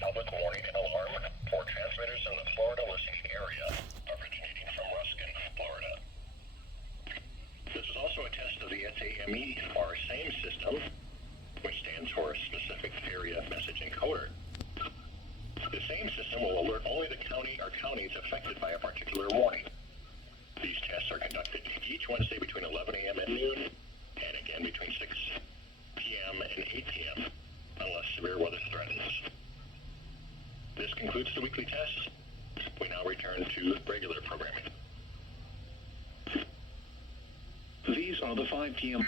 public warning and alarm for transmitters in the Florida listening area originating from Ruskin, Florida. This is also a test of the SAME, or SAME system, which stands for Specific Area Message Encoder. The SAME system will alert only the county or counties affected by a particular warning. These tests are conducted each Wednesday between 11 a.m. and noon, and again between 6 p.m. and 8 p.m., unless severe weather threatens. This concludes the weekly tests. We now return to regular programming. These are the 5 p.m.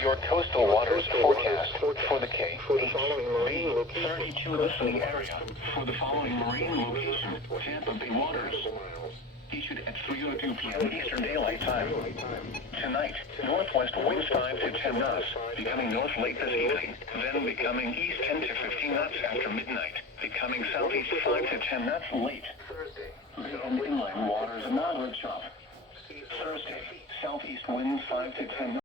Your coastal waters forecast for the K, the 32 listening area for the following marine location, Tampa Bay waters, issued at 3:02 p.m. Eastern Daylight Time. Tonight, northwest winds 5 to 10 knots, becoming north late this evening, then becoming east 10 to 15 knots after midnight, becoming southeast 5 to 10 knots late. And inland waters moderate chop. Thursday, southeast winds 5 to 10 knots.